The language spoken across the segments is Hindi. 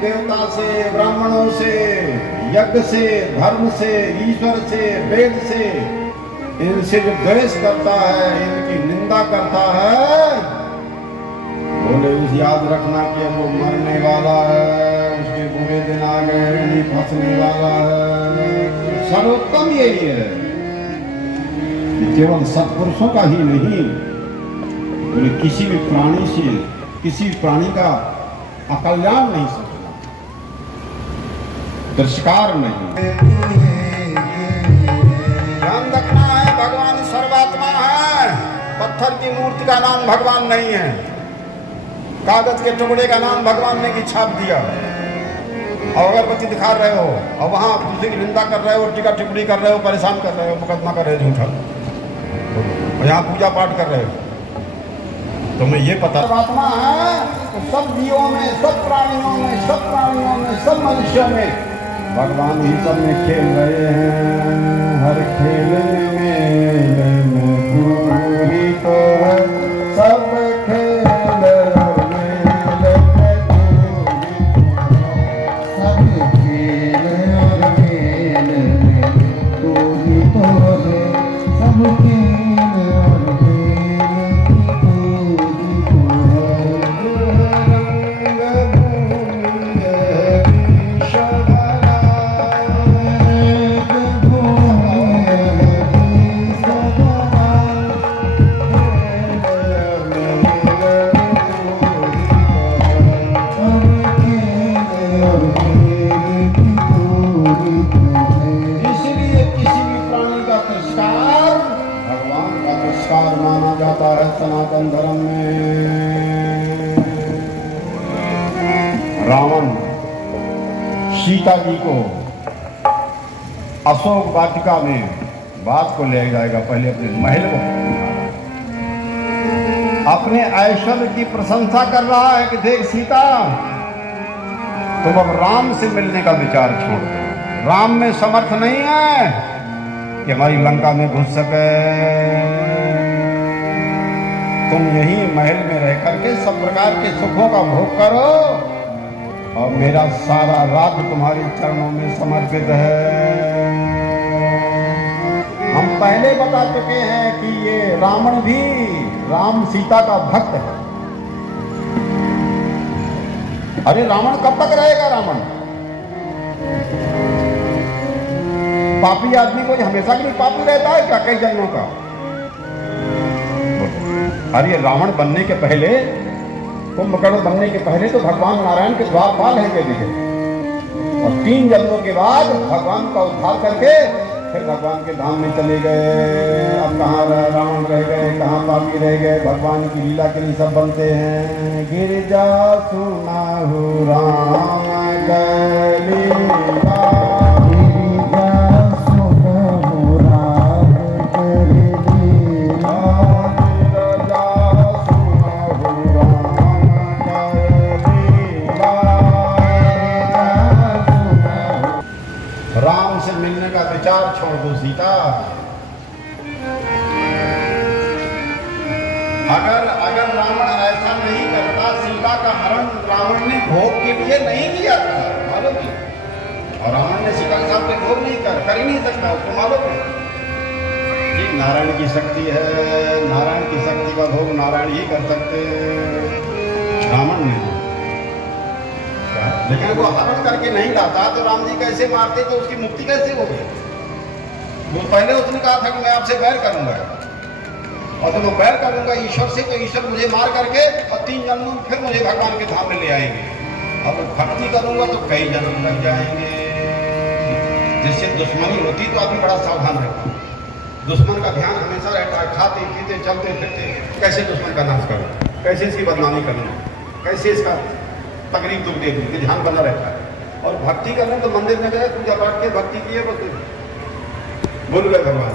देवता से, ब्राह्मणों से, यज्ञ से, धर्म से, ईश्वर से, वेद से, इनसे जो द्वेष करता है, इनकी निंदा करता है, बोले उस याद रखना कि वो मरने वाला है, उसके बुरे दिन आ गए, नहीं फंसने वाला है। सर्वोत्तम यही है, केवल सत्पुरुषों का ही नहीं, बोले किसी भी प्राणी से, किसी भी प्राणी का अकल्याण नहीं सोचना, तिरस्कार नहीं। ध्यान रखना है, भगवान सर्वात्मा है, पत्थर की मूर्ति का नाम भगवान नहीं है, कागज के टुकड़े का नाम भगवान ने की छाप दिया, और अगरबत्ती दिखा रहे हो और वहां दूसरे की निंदा कर रहे हो, टीका टिप्पणी कर रहे हो, परेशान कर रहे हो, मुकदमा कर रहे हो झूठा, और यहाँ पूजा पाठ कर रहे हो, तुम्हें ये पता परमात्मा है तो सब जीवों में, सब प्राणियों में, सब प्राणियों में, सब मनुष्यों में भगवान ही सब में खेल रहे हैं। हर खेल में पूरी तो है, सब खेल सब खेल और खेल पूरी तो है, सब खेल और माना जाता है सनातन धर्म में। रावण सीता जी को अशोक वाटिका में बात को ले जाएगा, पहले अपने महल को, अपने ऐश्वर्य की प्रशंसा कर रहा है कि देख सीता, तुम अब राम से मिलने का विचार छोड़ दो, राम में समर्थ नहीं है कि हमारी लंका में घुस सके, तुम यही महल में रह करके सब प्रकार के सुखों का भोग करो और मेरा सारा राज्य तुम्हारे चरणों में समर्पित है। हम पहले बता चुके हैं कि ये रावण भी राम सीता का भक्त है। अरे रावण कब तक रहेगा? रावण पापी आदमी को हमेशा के लिए पापी रहता है क्या? कई जन्मों का? अरे रावण बनने के पहले, कुंभकर्ण बनने के पहले तो भगवान नारायण के द्वारपाल है ये देखे, और 3 जन्मों के बाद भगवान का उद्धार करके फिर भगवान के धाम में चले गए। अब कहाँ रावण रह गए, कहाँ पापी रह गए? भगवान की लीला के लिए सब बनते हैं। गिरजा सुनाहु राम लीला, राम से मिलने का विचार छोड़ दो सीता। अगर रावण ऐसा नहीं करता, सीता का हरण रावण ने भोग के लिए नहीं किया था, मालूम है? और रावण ने सीता के साथ में भोग नहीं कर ही नहीं सकता, उसको मालूम है कि नारायण की शक्ति है, नारायण की शक्ति का भोग नारायण ही कर सकते, रावण ने। लेकिन वो हरण करके नहीं लाता तो राम जी कैसे मारते, तो उसकी मुक्ति कैसे होगी? वो पहले उसने कहा था कि मैं आपसे बैर करूंगा, और तो मैं बैर करूंगा ईश्वर से, तो ईश्वर मुझे मार करके और 3 जन्म फिर मुझे भगवान के धाम में ले आएंगे। अब भक्ति करूंगा तो कई जन्म लग जाएंगे। जिससे दुश्मनी होती तो आदमी बड़ा सावधान रहता, दुश्मन का ध्यान हमेशा रहता है, खाते पीते चलते फिरते कैसे दुश्मन का नाश करूँ, कैसे इसकी बदनामी करूँ, कैसे इसका तकलीफ दुख दे दूँ, ध्यान बना रहता है। और भक्ति करने तो मंदिर में गए, पूजा पाठ के भक्ति किए, भूल गए भगवान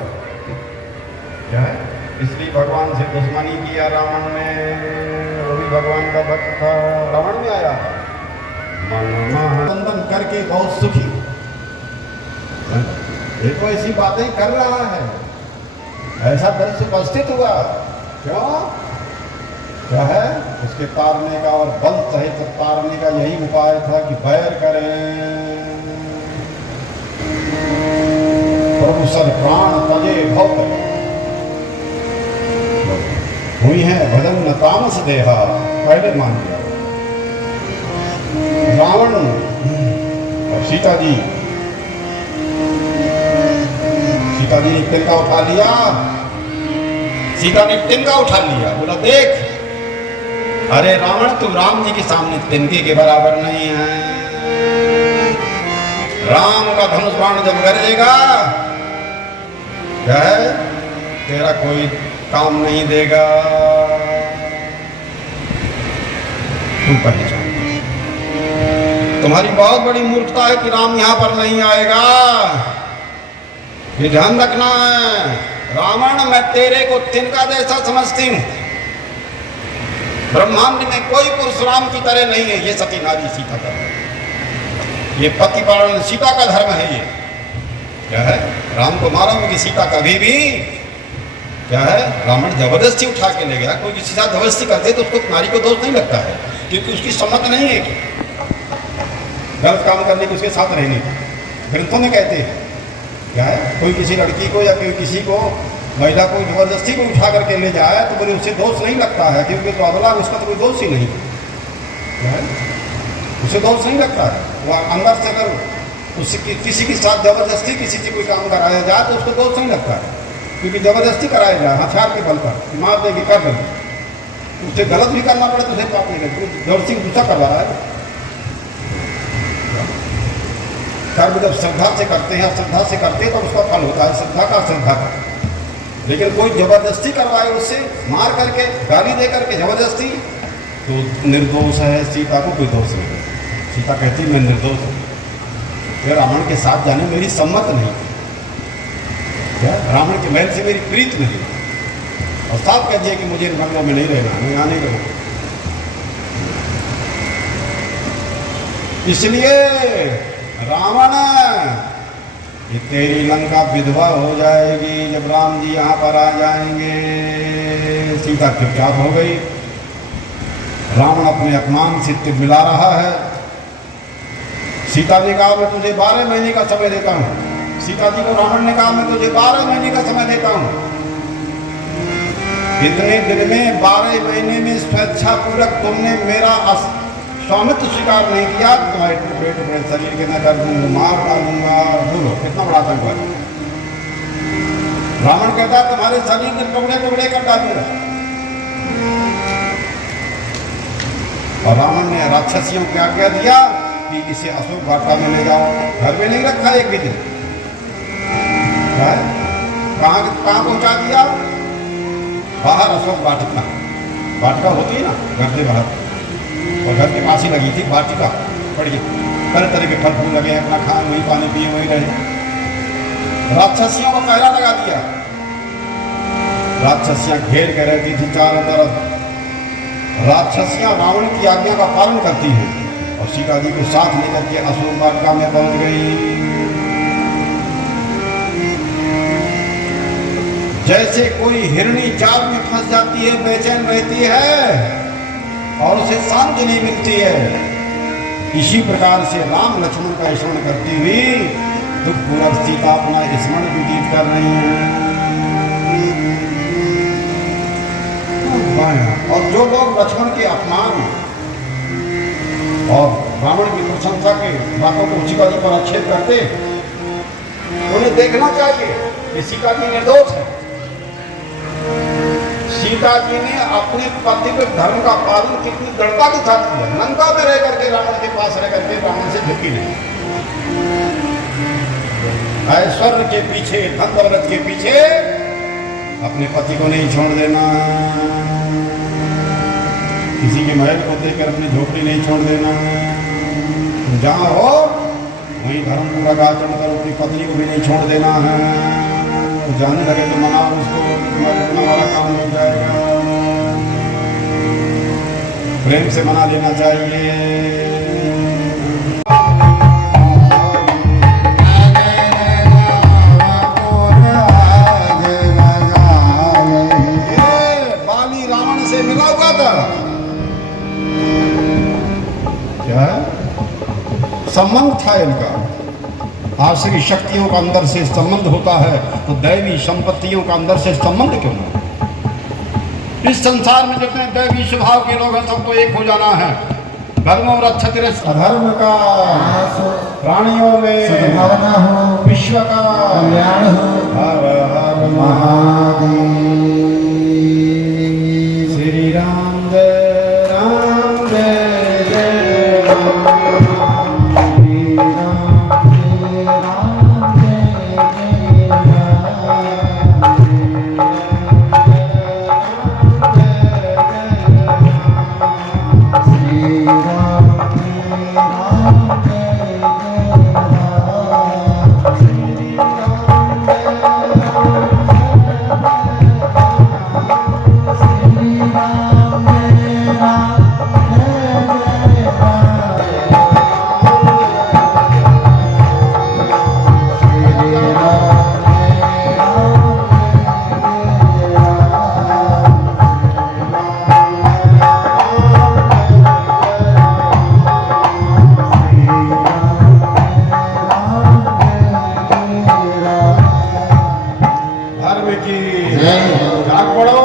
क्या है। इसलिए भगवान से दुश्मनी किया रावण ने, वो भी भगवान का भक्त था। रावण में आया बंधन करके बहुत सुखी। ये तो ऐसी बातें कर रहा है, ऐसा दिल से उपस्थित हुआ। क्यों? क्या है उसके तारने का, और बल सहित तारने का यही उपाय था कि बैर करें। प्रभु सर प्राण तजे भौत हुई है भजन न तामस देहा, पहले मान लिया। रावण और सीता जी ने तिनका उठा लिया। सीता ने तिनका उठा लिया, बोला देख, अरे रावण तू राम जी के सामने तिनके के बराबर नहीं है। राम का धनुष बाण जब गरजेगा, क्या है, तेरा कोई काम नहीं देगा। तुम पहचान, तुम्हारी बहुत बड़ी मूर्खता है कि राम यहां पर नहीं आएगा। ये ध्यान रखना है। रावण, मैं तेरे को तिनका जैसा समझती हूं। ब्रह्मांड में कोई पुरुष राम की तरह नहीं है। ये सती नारी सीता का, ये पति पालन सीता का धर्म है। ये क्या है, राम को मारोगे, सीता कभी भी क्या है, रावण जबरदस्ती उठा के ले गया। कोई किसी साथ जबरदस्ती करते तो उसको नारी को दोष नहीं लगता है, क्योंकि उसकी सम्मत नहीं है कि गलत काम करने की, उसके साथ रहने की। ग्रंथों में कहते हैं क्या है, कोई किसी लड़की को या कोई किसी को, महिला को जबरदस्ती को उठा करके ले जाए तो बोले उससे दोष नहीं लगता है, क्योंकि तो अगला उसका तो कोई दोष ही नहीं है, उसे दोष नहीं लगता है। वह अंदर से अगर उससे किसी के साथ जबरदस्ती किसी से कोई काम कराया जाए तो उसको दोष नहीं लगता है, क्योंकि जबरदस्ती कराया जाए हथियार के बल पर, मार देगी कर देगी, उससे गलत भी करना पड़े तो उसे पाप नहीं करते। जबरदस्ती गुस्सा कर रहा है। कर्म जब श्रद्धा से करते हैं, श्रद्धा से करते हैं तो उसका फल होता है, श्रद्धा का श्रद्धा का। लेकिन कोई जबरदस्ती करवाए उससे, मार करके, गाली दे करके जबरदस्ती, तो निर्दोष है। सीता को कोई दोष नहीं। सीता कहती मैं निर्दोष हूँ, फिर रावण के साथ जाने मेरी सम्मत नहीं, क्या रावण के महल से मेरी प्रीत नहीं, और साफ कह दिया कि मुझे बंगलों में नहीं रहना, मैं आने का। इसलिए रावण, ये तेरी लंका विधवा हो जाएगी जब राम जी यहाँ पर आ जाएंगे। सीता चुपचाप हो गई। रावण अपने अपमान से मिला रहा है। सीता ने कहा मैं तुझे 12 महीने का समय देता हूँ। सीता जी को रावण ने कहा मैं तुझे 12 महीने का समय देता हूँ। इतने दिन में 12 महीने में स्वेच्छापूर्वक तुमने मेरा स्वामित्व स्वीकार नहीं किया, तुम्हारे टुकड़े शरीर के मैं कर दूंगा, मार डालूंगा। बोलो कितना बड़ा आतंकवाद। रावण कहता है तुम्हारे शरीर के टुकड़े टुकड़े कर डालूंगा। और रावण ने राक्षसियों को आज्ञा दिया कि इसे अशोक वाटिका में ले जाओ। घर में नहीं रखा एक भी दिन। कहाँ पहुंचा दिया? बाहर अशोक वाटिका। वाटिका होती है ना घर से बाहर, और घर के पास ही लगी थी वाटिका। बढ़िया तरह तरह के फल फूल लगे, अपना खान वही, पानी पिए वही रहे। राक्षसियों को पहरा लगा दिया। राक्षसियां घेर के रहती थी चारों तरफ। राक्षसियां रावण की आज्ञा का पालन करती हैं और सीता जी को साथ लेकर के अशोक वाटिका में पहुंच गई। जैसे कोई हिरणी जाल में फंस जाती है, बेचैन रहती है और उसे शांति नहीं मिलती है, इसी प्रकार से राम लक्ष्मण का स्मरण करती हुई दुख पूर्वक सीता अपना स्मरण व्यतीत कर रही है। और जो लोग लक्ष्मण के अपमान और रावण की प्रशंसा के बातों को सीता जी पर आक्षेप करते, उन्हें देखना चाहिए कि सीता जी निर्दोष है। सीता जी ने अपने पति के धर्म का पालन कितनी दृढ़ता के साथ किया। लंका में रह करके, रावण के पास रह करके रावण से झुकी नहीं। ऐश्वर्य के पीछे, धन दौलत के पीछे अपने पति को नहीं छोड़ देना। किसी के महल को देखकर अपनी झोपड़ी नहीं छोड़ देना। जहां हो वहीं धर्म पूरा आचरण कर अपनी पत्नी को भी नहीं छोड़ देना है। जाने लगे तो मनाओ उसको, हमारा काम हो जाएगा। प्रेम से मना लेना चाहिए। से मिला हुआ था। क्या संबंध था इनका? आश्री शक्तियों का अंदर से संबंध होता है तो दैवी संपत्तियों का अंदर से संबंध क्यों ना? इस संसार में जितने दैवी स्वभाव के लोग हैं सबको एक हो जाना है। धर्म और अधर्म का प्राणियों में सद्भावना हो, विश्व का कल्याण हो। हर हर महादेव। श्री राम जय राम जय जय राम। श्री राम जय राम जय जय राम। श्री राम जय राम जय जय राम। श्री राम जय श्री राम जय राम जय जय राम। श्री राम जय धर्म की जय। जाग पड़ो।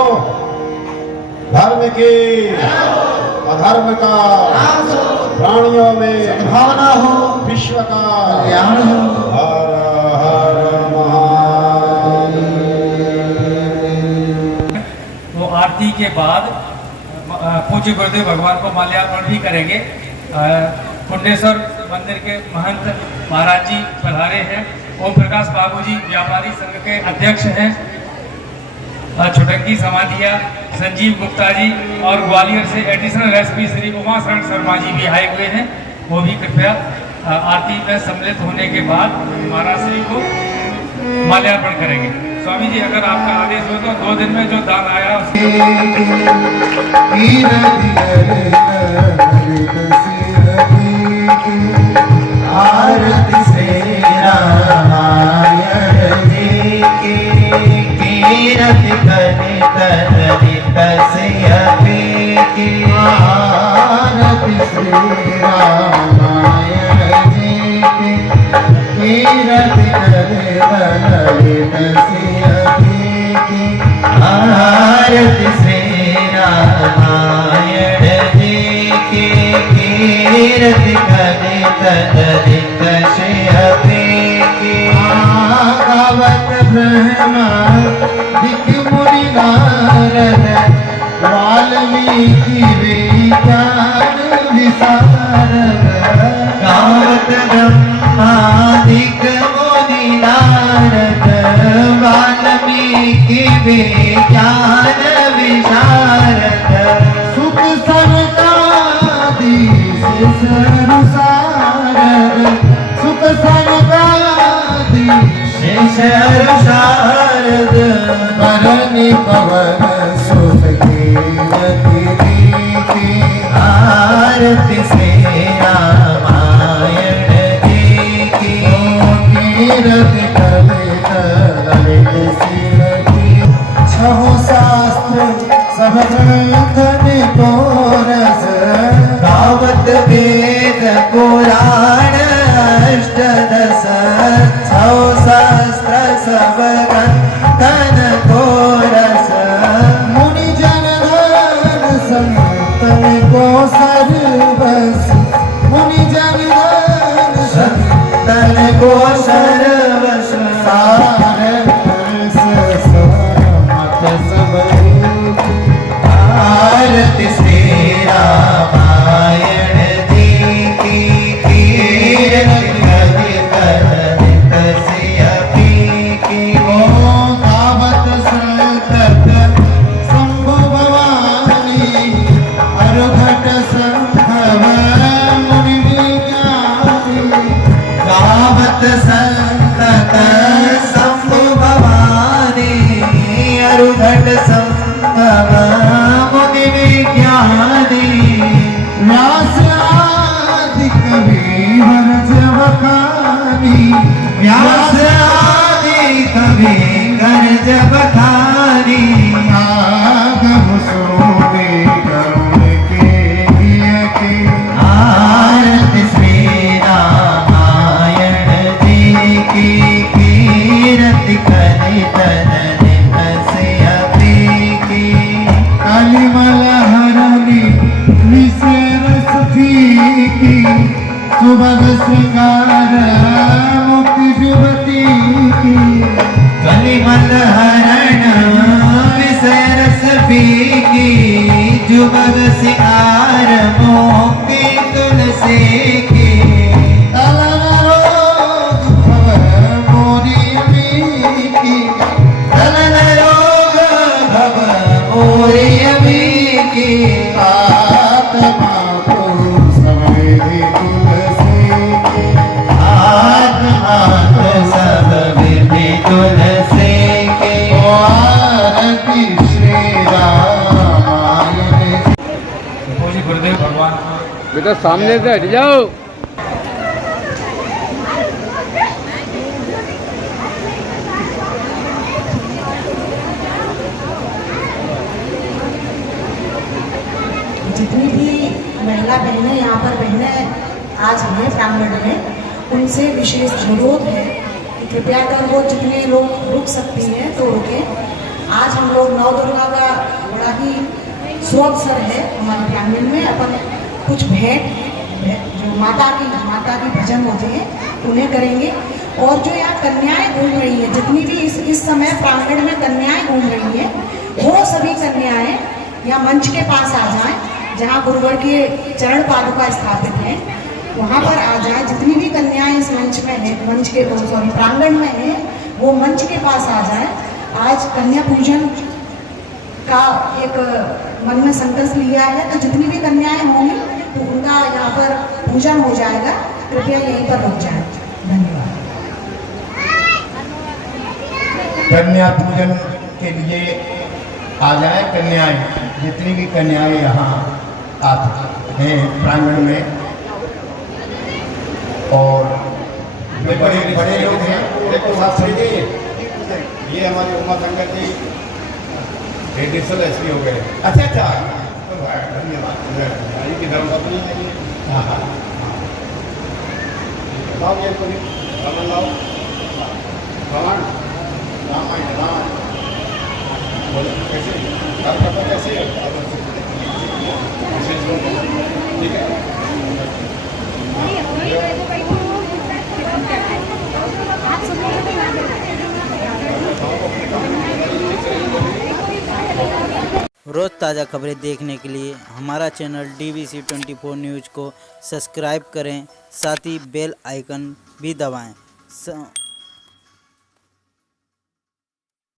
धर्म की अधर्म का प्राणियों में सद्भावना हो, विश्व का कल्याण हो। हर हर महादेव। तो आरती के बाद पूज्य गुरुदेव भगवान को माल्यार्पण भी करेंगे। कुंडेश्वर मंदिर के महंत महाराज जी पधारे हैं। ओम प्रकाश बाबू जी व्यापारी संघ के अध्यक्ष हैं। छुटंकी समाधिया संजीव गुप्ता जी और ग्वालियर से एडिशनल एसपी श्री उमा शरण शर्मा जी भी आए हुए हैं। वो भी कृपया आरती में सम्मिलित होने के बाद महाराज श्री को माल्यार्पण करेंगे। स्वामी जी अगर आपका आदेश हो तो 2 दिन में जो दान आया आरती श्री रामायण जी की कीरत कनि तरित सियपी की। आरती श्री रामायण जी की कीरत कनि तरित सियपी की। आरती श्री रामायण जी की कीरत कनि तरित सियपी की। गावत ब्रह्मा दिख मुनि नारद वाल्मीकि विज्ञान विशारद। गावत ब्रह्मा दिख मुनि नारद वाल्मीकि विज्ञान विशारद। सुख सनकादीश सारद। सुख सनकादीश शारद। परनि पवन सुत कीरति रीति। आरती श्री रामायण जी की कीरति कवित ललित सिरकी। छहो शास्त्र सब ग्रंथ निकोरस। गावत वेद पुराण अष्टदश। छहो शास्त्र सब ग्रंथ निकोरस। मुनि जन धन संतन को सर्वस। मुनि जन धन संतन को सर्वस। आरती श्री रामायण जी की कीरति कनि तरित सियपी की। गावत संतत शंभु भवानी। अरुघट संभव मुनि विज्ञानी। गावत संतत शंभु भवानी। अरुघट संभव मुनि विज्ञानी। व्यास आदि कवि वर्ज बखानी। व्यास आदि कवि गर्ज बखानी। आगम सोने सुभग श्रृंगार मुक्ति जुबती की कलिमल हरण विषय रस पीकी जुबग श्रृंगार मुक्ति तुलसी की तलन रोग भव मोरी अमीकी तलन रोग भव मोरी अमीकी आत्मा को समवेदी तुलसी की आत्मा को समवेदी तुलसी की आरती श्री रामायण पूज्य गुरुदेव भगवान को बेटा सामने से हट जाओ। जितनी भी महिला बहनें यहाँ पर बहनें आज हैं प्रांगण में, उनसे विशेष अनुरोध है कि कृपया कर वो जितने लोग रुक सकती हैं तो रुकें। आज हम लोग नौ दुर्गा का बड़ा ही सुअवसर है हमारे प्रांगण में। अपन कुछ भेंट जो माता की भजन होते हैं उन्हें करेंगे। और जो यहाँ कन्याएं घूम रही हैं, जितनी भी इस समय प्रांगण में कन्याएं घूम रही हैं, वो सभी कन्याएं यहाँ मंच के पास आ जाएं, जहाँ गुरुवर के चरण पादुका स्थापित हैं वहाँ पर आ जाएं। जितनी भी कन्याएं इस मंच में हैं, मंच के प्रांगण में हैं, वो मंच के पास आ जाएं। आज कन्या पूजन का एक मन में संकल्प लिया है, तो जितनी भी कन्याएं होंगी तो उनका यहाँ पर पूजन हो जाएगा। कृपया यहीं पर रुक जाएं। धन्यवाद। कन्या पूजन के लिए आ जाए कन्याएं, जितनी भी कन्याएं यहाँ आती हैं प्रांगण में। और जो बड़े लोग हैं, देखो शास्त्री जी, ये हमारी उमा शंकर जी एडिशनल एसपी हो गए। अच्छा अच्छा, धन्यवाद। की धर्मपत्नी है ये। हाँ हाँ, लाओ ये पूरी रमन लाओ, रमन रामायण रामायण बोलो कैसे धर्मपत्नी कैसे ठीक है। रोज़ ताज़ा खबरें देखने के लिए हमारा चैनल DVC 24 न्यूज़ को सब्सक्राइब करें, साथ ही बेल आइकन भी दबाएं।